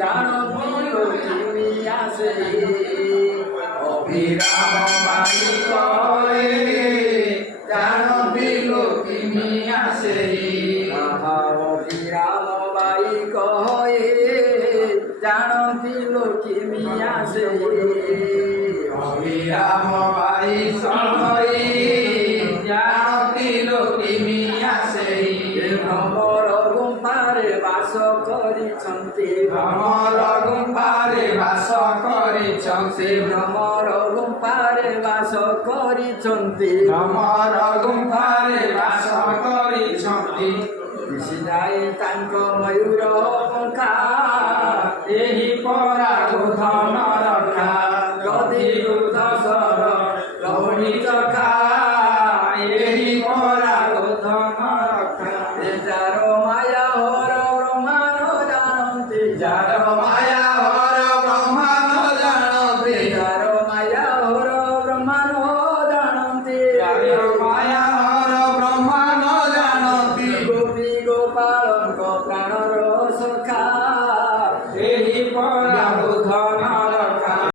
জানতি লক্ষ্মী আসে অভিরাম বাই কয়ে জানতি লক্ষ্মী আসে অভিরাম বাই কয়ে জানতি লক্ষ্মী আসে অভিরাম বাই কয়ে জানতি লক্ষ্মী আসে ভ্রমর গুম্ফারে বাস କରିଛନ୍ତି ভ্রমর গুম্ফারে বাস କରିଛନ୍ତି ভ্রমর ଗୁମ୍ଫାରେ ବାସ କରିଛନ୍ତି ଭ୍ରମର ଗୁମ୍ଫାରେ ବାସ କରିଛନ୍ତି ଦିଶିଯାଏ ତାଙ୍କ ମୟୂର ପଙ୍ଖା ଏହି ପରା ଗୋଧନ ରଖା ଗଦି ଦଶର ଲହୁଣୀ ଚଖା ଏହି ପରା ଗୋଧନ ରଖା ଯାର ମାୟା ହର ବ୍ରହ୍ମାଣ୍ଡ ଜାଣନ୍ତି ଯାର